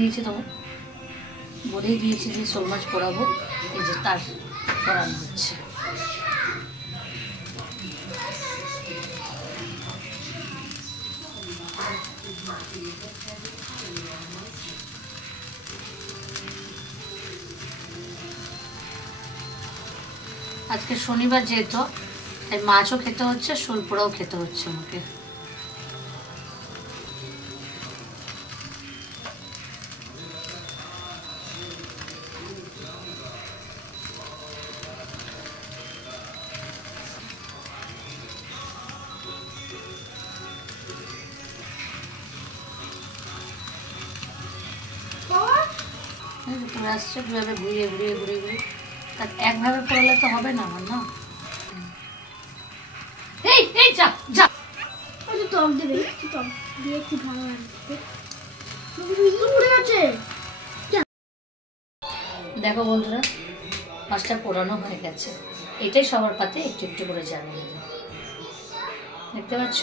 দিয়েছি তো বলেই দিয়েছি যে শোল মাছ পোড়াবো, এই যে তার পোড়ানো হচ্ছে। আজকে শনিবার যেহেতু তাই মাছও খেতে হচ্ছে, শোল পোড়াও খেতে হচ্ছে আমাকে। আসছে কীভাবে ঘুরিয়ে ঘুরিয়ে ঘুরিয়ে ঘুরিয়ে, তার একভাবে পোড়ালে তো হবে না আমার, না? এই এই যা যা, টক দেবে, টক দিয়ে খুব ভালো লাগবে। উড়ে গেছে। দেখো বন্ধুরা, মাছটা পোড়ানো হয়ে গেছে। এটাই সবার পাতে একটু একটু করে জানিয়ে দেবে, দেখতে পাচ্ছ।